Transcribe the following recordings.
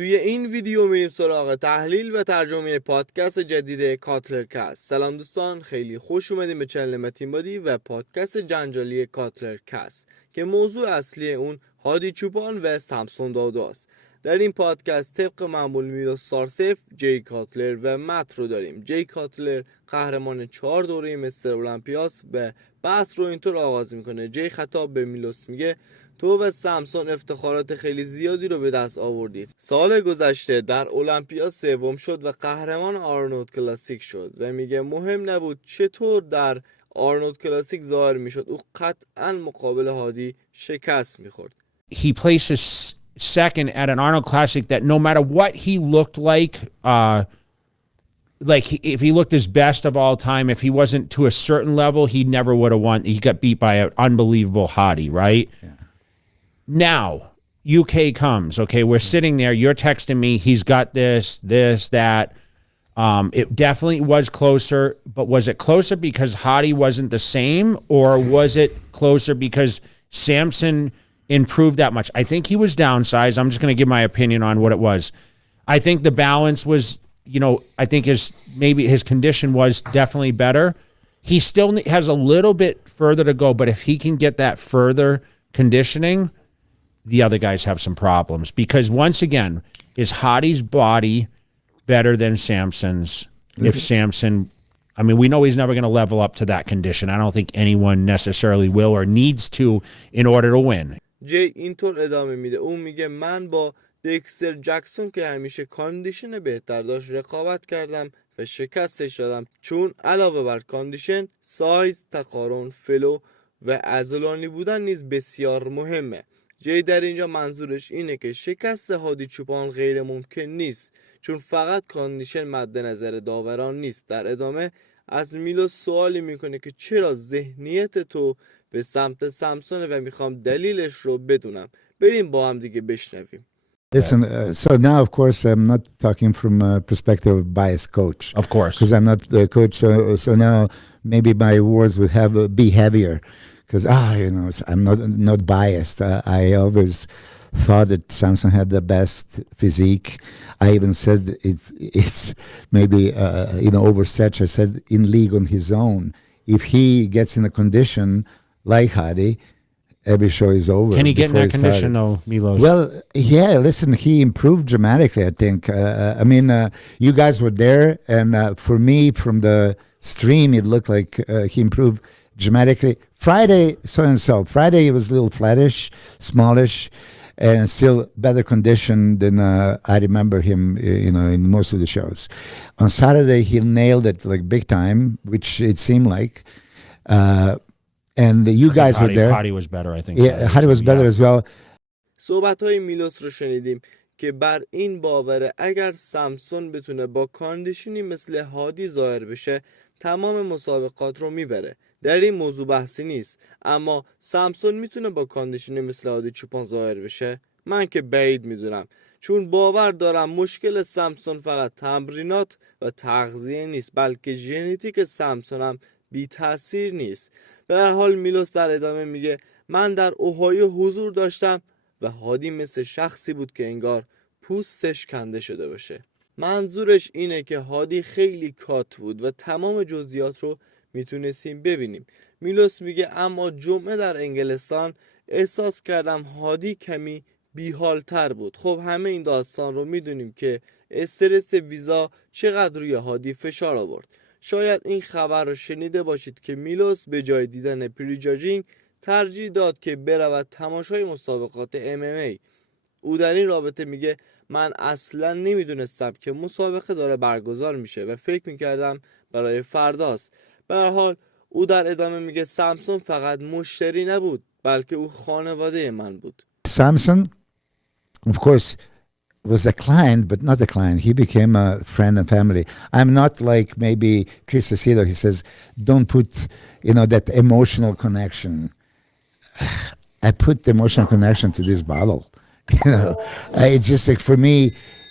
توی این ویدیو میریم سراغ تحلیل و ترجمه پادکست جدید کاتلر کست. سلام دوستان، خیلی خوش اومدیم به چنل متین و پادکست جنجالی کاتلر کست که موضوع اصلی اون هادی چوپان و سمسون داودا است. در این پادکست طبق معمول میلوس سارسف، جی کاتلر و متین رو داریم. جی کاتلر قهرمان 4 دوره مستر المپیاست و بحث رو اینطور آغاز میکنه. جی خطاب به میلوس میگه تو و سمسون افتخارات خیلی زیادی رو به دست آوردید. سال گذشته در المپیا سوم شد و قهرمان آرنولد کلاسیک شد و میگه مهم نبود چطور در آرنولد کلاسیک ظاهر میشد، او قطعا مقابل هادی شکست میخورد. He places second at an Arnold Classic that no matter what he looked like if he looked his best of all time, if he wasn't to a certain level, he never would have won. He got beat by an unbelievable Hadi, right? Yeah. Now, UK comes, okay, we're sitting there, you're texting me, he's got this, that. It definitely was closer, but was it closer because Hadi wasn't the same, or was it closer because Samson improved that much? I think he was downsized. I'm just going to give my opinion on what it was. I think the balance was, I think maybe his condition was definitely better. He still has a little bit further to go, but if he can get that further conditioning, the other guys have some problems. Because once again, is Hadi's body better than Samson's? If Samson, we know he's never going to level up to that condition. I don't think anyone necessarily will or needs to in order to win. جی اینطور ادامه میده. اون میگه من با دکستر جکسون که همیشه کاندیشن بهتر داشت رقابت کردم و شکستش دادم، چون علاوه بر کاندیشن، سایز، تقارن، فلو و عضلانی بودن نیز بسیار مهمه. جی در اینجا منظورش اینه که شکست هادی چوپان غیر ممکن نیست، چون فقط کاندیشن مد نظر داوران نیست. در ادامه از میلوس سوالی میکنه که چرا ذهنیت تو به سمت سمسونه و میخوام دلیلش رو بدونم. بریم با هم دیگه بشنویم. Listen, so now, of course, I'm not talking from a perspective of biased coach. Of course. Because I'm not the coach, so now maybe my words would be heavier. Because, I'm not biased. I always thought that Samson had the best physique. I even said it's maybe, overstretched. I said in league on his own. If he gets in a condition like Hadi, every show is over. Can he get in that condition, though, Milos? Well, yeah, listen, he improved dramatically, I think. You guys were there, and for me, from the stream, it looked like he improved dramatically. Friday, so. Friday, he was a little flattish, smallish, and still better condition than I remember him, in most of the shows. On Saturday, he nailed it, like, big time, which it seemed like. And you guys were there. Hadi was better, I think. Yeah, Hadi was better as well. صحبت‌های میلوس رو شنیدیم که بر این باوره اگر سمسون بتونه با کاندیشنی مثل هادی ظاهر بشه، تمام مسابقات رو میبره. در این موضوع بحثی نیست، اما سمسون میتونه با کاندیشنی مثل هادی چوپان ظاهر بشه؟ من که بعید میدونم، چون باور دارم مشکل سمسون فقط تمرینات و تغذیه نیست، بلکه ژنتیک سمسون هم بی تاثیر نیست. به هر حال میلوس در ادامه میگه من در اوهایو حضور داشتم و هادی مثل شخصی بود که انگار پوستش کنده شده باشه. منظورش اینه که هادی خیلی کات بود و تمام جزئیات رو میتونستیم ببینیم. میلوس میگه اما جمعه در انگلستان احساس کردم هادی کمی بیحالتر بود. خب همه این داستان رو میدونیم که استرس ویزا چقدر روی هادی فشار آورد. شاید این خبر رو شنیده باشید که میلوس به جای دیدن پریجاجینگ ترجیح داد که برود تماشای مسابقات MMA. او در این رابطه میگه من اصلا نمیدونستم که مسابقه داره برگزار میشه و فکر میکردم برای فرداست. به هر حال او در ادامه میگه سمسون فقط مشتری نبود، بلکه او خانواده من بود. Samson, of course, was a client, but not a client. He became a friend and family. I'm not like maybe Chris Acedo. He says, don't put, that emotional connection. I put the emotional connection to this bottle. It's just like, for me,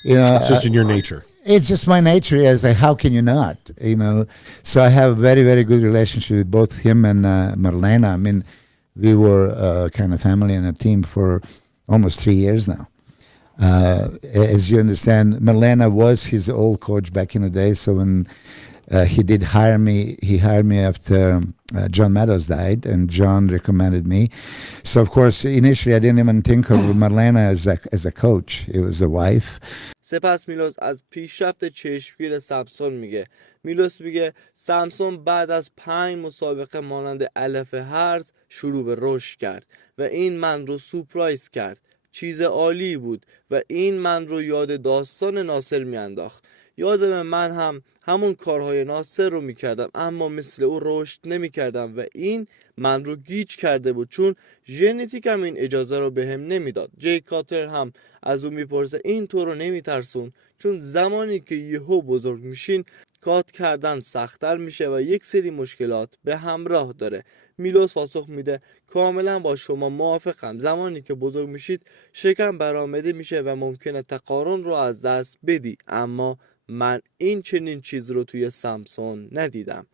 it's just in your nature. It's just my nature. It's like, how can you not? So I have a very, very good relationship with both him and Marlena. We were kind of family and a team for almost 3 years now. As you understand, Milena was his old coach back in the day. So when he did hire me, he hired me after John Meadows died, and John recommended me. So of course, initially I didn't even think of Milena as a coach. It was a wife. سپس میلوس از پیشرفت چشمگیر سمسون میگه. میلوس میگه سمسون بعد از 5 مسابقه مانند الف هرز شروع به رشد کرد و این من رو سورپرایز کرد. چیز عالی بود و این من رو یاد داستان ناصر میانداخت. یادم من هم همون کارهای ناصر رو میکردم، اما مثل او رشد نمیکردم و این من رو گیج کرده بود، چون ژنتیکم این اجازه رو بهم نمیداد. جی کاتلر هم از او میپرسه این تو رو نمیترسون؟ چون زمانی که یهو بزرگ میشین کات کردن سخت‌تر میشه و یک سری مشکلات به همراه داره. میلوس پاسخ میده کاملا با شما موافقم. زمانی که بزرگ میشید شکم برآمده میشه و ممکنه تقارن رو از دست بدی، اما من این چنین چیز رو توی سمسون ندیدم.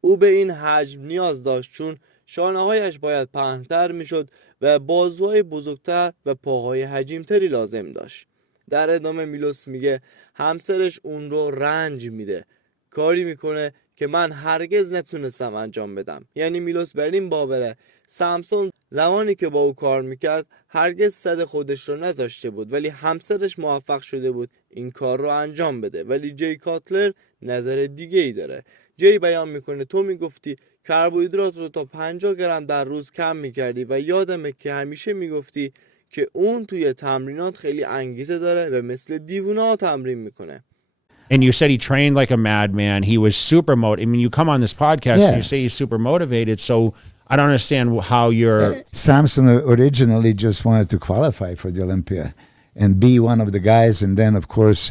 او به این حجم نیاز داشت چون شانه‌هایش باید پهن‌تر میشد و بازوهای بزرگتر و پاهای حجیم‌تری لازم داشت. در ادامه میلوس میگه همسرش اون رو رنج میده، کاری میکنه که من هرگز نتونستم انجام بدم. یعنی میلوس بر این باوره سمسون زمانی که با او کار میکرد هرگز صد خودش رو نذاشته بود، ولی همسرش موفق شده بود این کار رو انجام بده. ولی جی کاتلر نظر دیگه ای داره. جی بیان میکنه تو میگفتی کربوهیدرات رو تا 50 گرم در روز کم میکردی و یادمه که همیشه میگفتی که اون توی تمرینات خیلی انگیزه داره و مثل دیوونه ها تمرین میکنه. And you said he trained like a madman. He was super motivated. I mean, you come on this podcast and you say he's super motivated. So I don't understand how you're... Samson originally just wanted to qualify for the Olympia and be one of the guys. And then, of course,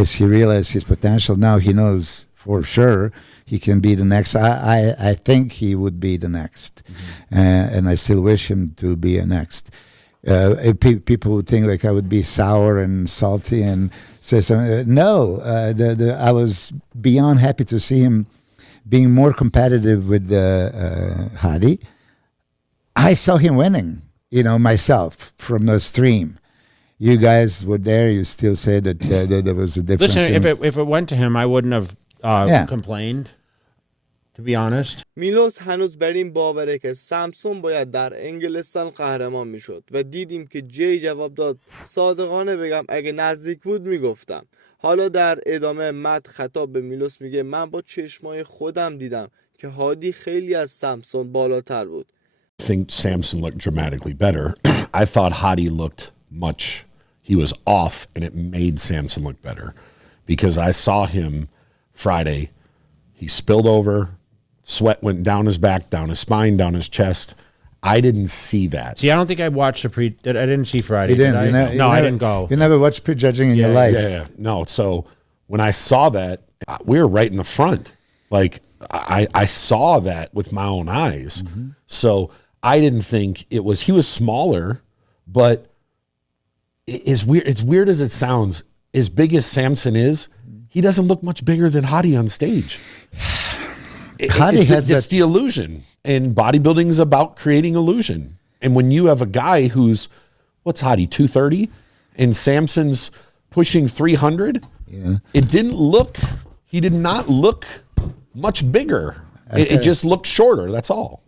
as he realized his potential, now he knows for sure he can be the next. I think he would be the next. And I still wish him to be a next. People would think like I would be sour and salty and say something. No, I was beyond happy to see him being more competitive with Hadi. I saw him winning, myself from the stream. You guys were there. You still say that there was a difference. Listen, if it went to him, I wouldn't have complained. To be honest. میلوس هنوز بر این باوره که سمسون باید در انگلستان قهرمان میشد و دیدیم که جی جواب داد صادقانه بگم اگه نزدیک بود میگفتم. حالا در ادامه مت خطاب به میلوس میگه من با چشمای خودم دیدم که هادی خیلی از سمسون بالاتر بود. I think Samson looked dramatically better. I thought Hadi looked he was off, and it made Samson look better because I saw him Friday. He spilled over. Sweat went down his back, down his spine, down his chest. I didn't see that. See, I don't think I watched I didn't see Friday. You didn't? I didn't go. You never watched prejudging in your life? Yeah. No, so when I saw that, we were right in the front. Like, I saw that with my own eyes. Mm-hmm. So I didn't think he was smaller, but it's weird as it sounds, as big as Samson is, he doesn't look much bigger than Hadi on stage. It's the illusion, and bodybuilding is about creating illusion. And when you have a guy who's, what's Hadi, 230, and Samson's pushing 300, he did not look much bigger. It just looked shorter, that's all.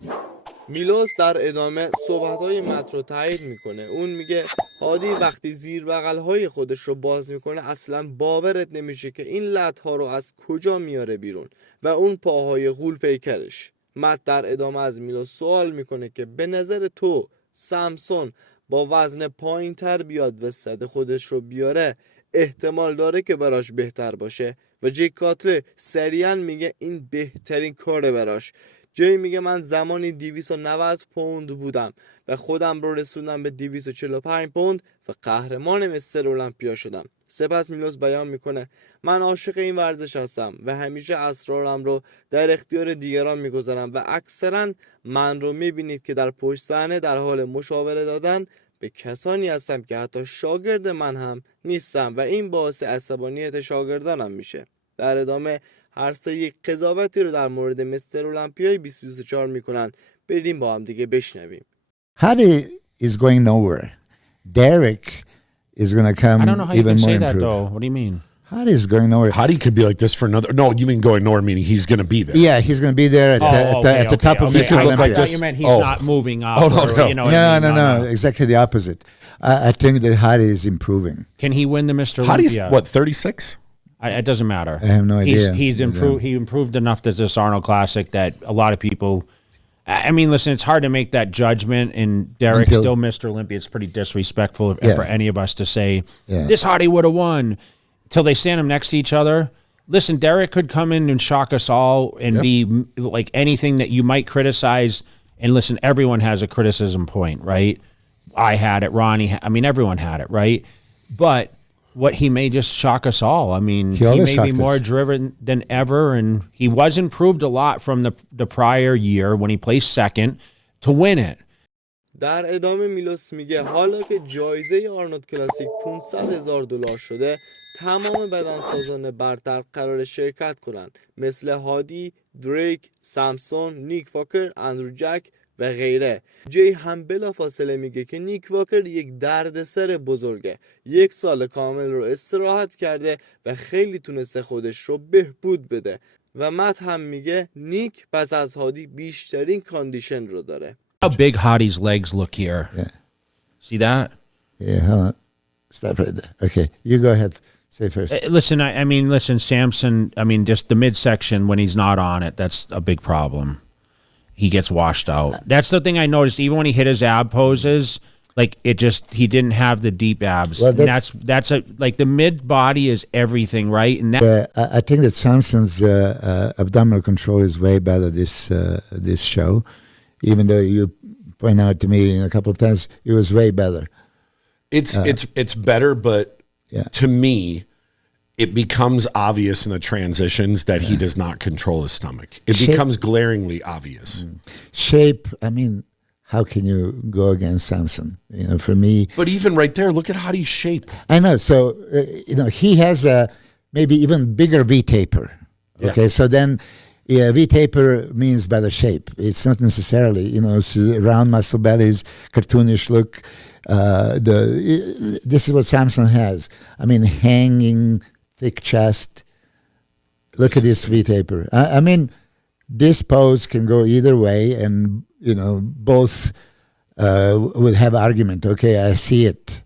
میلوس در ادامه صحبت‌های مت رو تایید میکنه. اون میگه هادی وقتی زیر بغل‌های خودش رو باز میکنه اصلا باورت نمیشه که این لط‌ها رو از کجا میاره بیرون و اون پاهای غول پیکرش. مت در ادامه از میلوس سوال میکنه که به نظر تو سمسون با وزن پایین‌تر بیاد و صد خودش رو بیاره احتمال داره که براش بهتر باشه؟ و جی کاتلر سریعا میگه این بهترین کاره براش. جی میگه من زمانی 290 پوند بودم و خودم رو رسوندم به 245 پوند و قهرمان مستر المپیا شدم. سپس میلوس بیان میکنه من عاشق این ورزش هستم و همیشه اسرارم رو در اختیار دیگران میگذارم و اکثرا من رو میبینید که در پشت صحنه در حال مشاوره دادن به کسانی هستم که حتی شاگرد من هم نیستم و این باعث عصبانیت شاگردانم میشه. در ادامه هر سه یک قضاوتی رو در مورد مستر المپیای 2024 میکنن. بریم با هم دیگه بشنویم. Hadi is going nowhere. Derek is going to come I don't know how you even can more say that, improved. though. What do you mean? Hadi is going nowhere. Hadi could be like this for another. No, you mean going nowhere, meaning he's going to be there. Yeah, he's going to be there at the top of Mr. I Olympia. thought you meant he's Oh. not moving up. Oh, no, or, you know what No, I mean? no, exactly the opposite. I think that Hadi is improving. Can he win the Mr. Hadi's Olympia? what, 36? It doesn't matter. I have no idea. He's improved. He improved enough to this Arnold Classic that a lot of people. I mean, listen, it's hard to make that judgment, and Derek's still Mr. Olympia. It's pretty disrespectful for any of us to say this Hadi would have won till they stand him next to each other. Listen, Derek could come in and shock us all and be like anything that you might criticize. And listen, everyone has a criticism point, right? I had it, Ronnie. I mean, everyone had it, right? But what he may just shock us all. I mean, he may be more driven than ever, and he was improved a lot from the prior year when he placed second to win it. در ادامه میلوس میگه حالا که جایزه آرنولد کلاسیک $500,000 شده، تمام بدنسازان برتر قرار شرکت کنند، مثل هادی، دریک، سمسون، نیک واکر، اندرو جک و غیره. جی هم بلافاصله میگه که نیک واکر یک دردسر بزرگه، 1 سال کامل رو استراحت کرده و خیلی تونسته خودش رو بهبود بده. و مت هم میگه نیک پس از هادی بیشترین کاندیشن رو داره. How big Hadi's legs look here. Yeah. See that? Yeah, hold on. Stop right there. Okay, you go ahead. Say first. Listen, I mean, listen, Samson, I mean, just the midsection when he's not on it, that's a big problem. He gets washed out. That's the thing I noticed. Even when he hit his ab poses, like he didn't have the deep abs. Well, and that's like the mid body is everything, right? And that, I think that Samson's abdominal control is way better this show, even though you point out to me a couple of times it was way better. It's better, but to me, it becomes obvious in the transitions that he does not control his stomach. It becomes glaringly obvious. Shape, I mean, how can you go against Samson? You know, for me. But even right there, look at Hadi's shape. I know. So, he has a maybe even bigger V-taper. Okay, so then V-taper means better shape. It's not necessarily, it's round muscle bellies, cartoonish look. This is what Samson has. I mean, hanging, thick chest. Look at this V-taper. I mean, this pose can go either way, and both would have argument. Okay, I see it,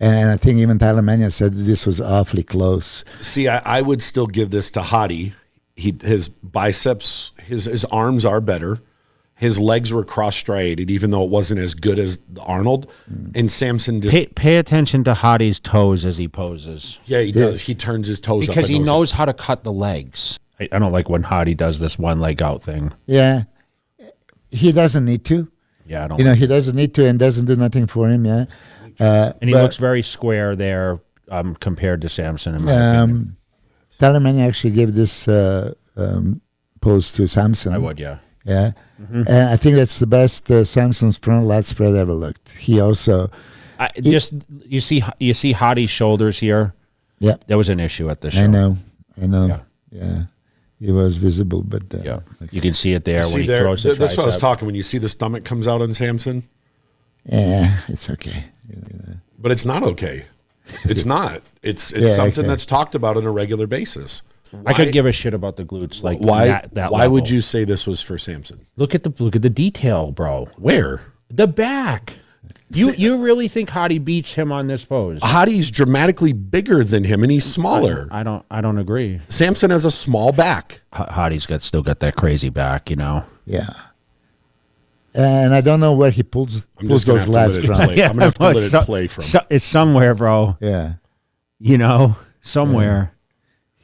and I think even Tyler Mania said this was awfully close. See, I would still give this to Hadi. His biceps, his arms are better. His legs were cross-striated, even though it wasn't as good as Arnold. And Samson just... Pay attention to Hadi's toes as he poses. Yeah, he does. He turns his toes up. Because he knows how to cut the legs. I don't like when Hadi does this one leg out thing. Yeah. He doesn't need to. Yeah, I don't he doesn't need to and doesn't do nothing for him, yeah. And he looks very square there compared to Samson, in my opinion. Tyler Mania actually gave this pose to Samson. I would, yeah. Yeah, and I think that's the best Samson's front lat spread ever looked. He also you see Hadi's shoulders here. Yeah, there was an issue at the show. I know. Yeah, it was visible, but you can see it there when he throws the tricep. That's what I was talking. When you see the stomach comes out on Samson, yeah, it's okay. But it's not okay. It's not. It's something that's talked about on a regular basis. I could give a shit about the glutes. Like why level. Would you say this was for Samson? Look at the detail, bro. Where? The back. You really think Hadi beats him on this pose? Hadi's dramatically bigger than him, and he's smaller. I don't agree. Samson has a small back. Hadi's still got that crazy back, Yeah. And I don't know where he pulls those lats from. I'm gonna have to let it play from. It's somewhere, bro. Yeah. Somewhere.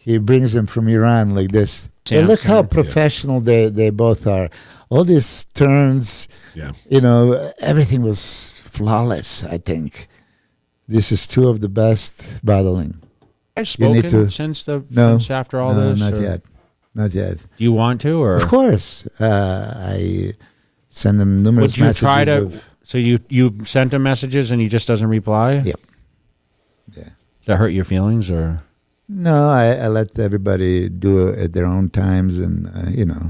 He brings them from Iran like this. And look how professional they both are. All these turns, everything was flawless, I think. This is two of the best battling. I've spoken since after all this? Not yet. Not yet. Do you want to? Or? Of course. I send them numerous messages. So you sent him messages and he just doesn't reply? Yep. Yeah. Does that hurt your feelings or? No, I let everybody do it at their own times, and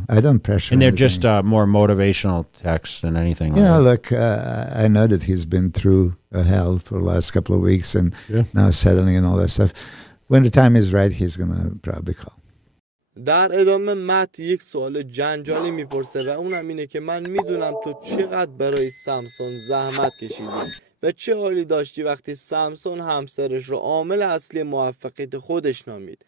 I don't pressure. And they're anything. just more motivational texts than anything. Look, I know that he's been through hell for the last couple of weeks, and now settling and all that stuff. When the time is right, he's gonna probably call. در ادامه مت یک سوال جنجالی میپرسه و اونم اینه که من میدونم تو چقدر برای سمسون زحمت کشیدی و چه حالی داشتی وقتی سمسون همسرش رو عامل اصلی موفقیت خودش نامید.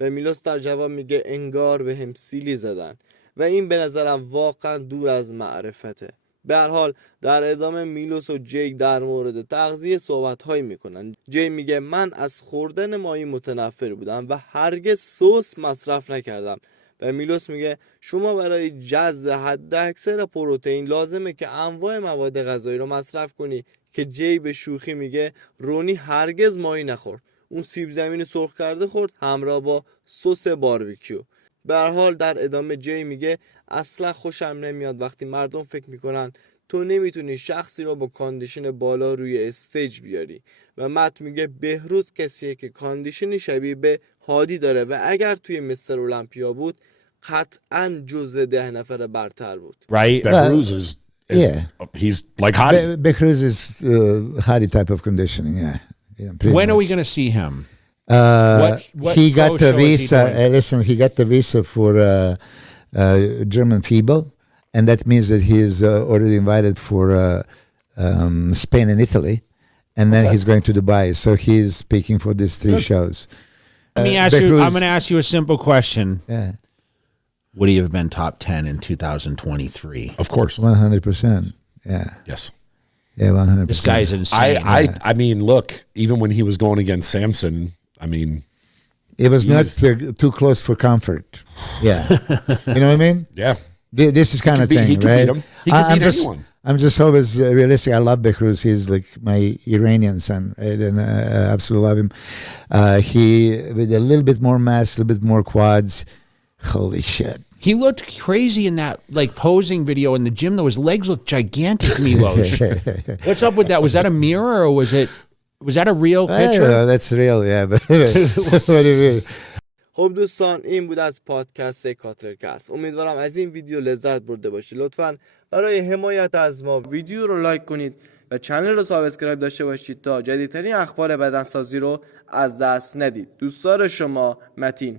و میلوس در جواب میگه انگار به هم سیلی زدن و این به نظرم واقعا دور از معرفته. به هر حال در ادامه میلوس و جیک در مورد تغذیه صحبت‌هایی میکنن. جیک میگه من از خوردن ماهی متنفر بودم و هرگز سس مصرف نکردم و میلوس میگه شما برای جذب حداکثر پروتئین لازمه که انواع مواد غذایی رو مصرف کنی که جیک به شوخی میگه رونی هرگز ماهی نخورد. اون سیب زمینی سرخ کرده خورد همراه با سس باربیکیو. به هر حال در ادامه جی میگه اصلا خوشم نمیاد وقتی مردم فکر میکنن تو نمیتونی شخصی رو با کاندیشن بالا روی استیج بیاری و مت میگه بهروز کسیه که کاندیشنی شبیه به هادی داره و اگر توی مستر المپیا بود قطعا جزء 10 نفر برتر بود. Right? Behruz is he's like Hadi. Behruz is Hadi type of conditioning, When are we going to see him? What he got pro the show is he visa. doing? Listen, he got the visa for German FIBA, and that means that he is already invited for Spain and Italy, and then he's going to Dubai. So he's speaking for these 3 shows. Let me ask you. I'm going to ask you a simple question. Yeah, Would he have been top 10 in 2023? Of course. 100%. Yeah, Yes. yeah, 100%. This guy's insane. I mean, look, even when he was going against Samson, I mean, It was not too close for comfort. Yeah, you know what I mean. yeah. This is kind of thing, he could right? beat him. He could beat anyone. I'm just always realistic. I love Behruz. He's like my Iranian son, right? And I absolutely love him. He with a little bit more mass, a little bit more quads. Holy shit! He looked crazy in that like posing video in the gym. Though his legs looked gigantic, Milos. What's up with that? Was that a mirror or was that a real picture? That's real, yeah. But what do you mean? خب دوستان این بود از پادکست کاتلر. امیدوارم از این ویدیو لذت برده باشید. لطفاً برای حمایت از ما ویدیو رو لایک کنید و کانال رو سابسکرایب داشته باشید تا جدیدترین اخبار بدنسازی رو از دست ندید. دوستدار شما متین.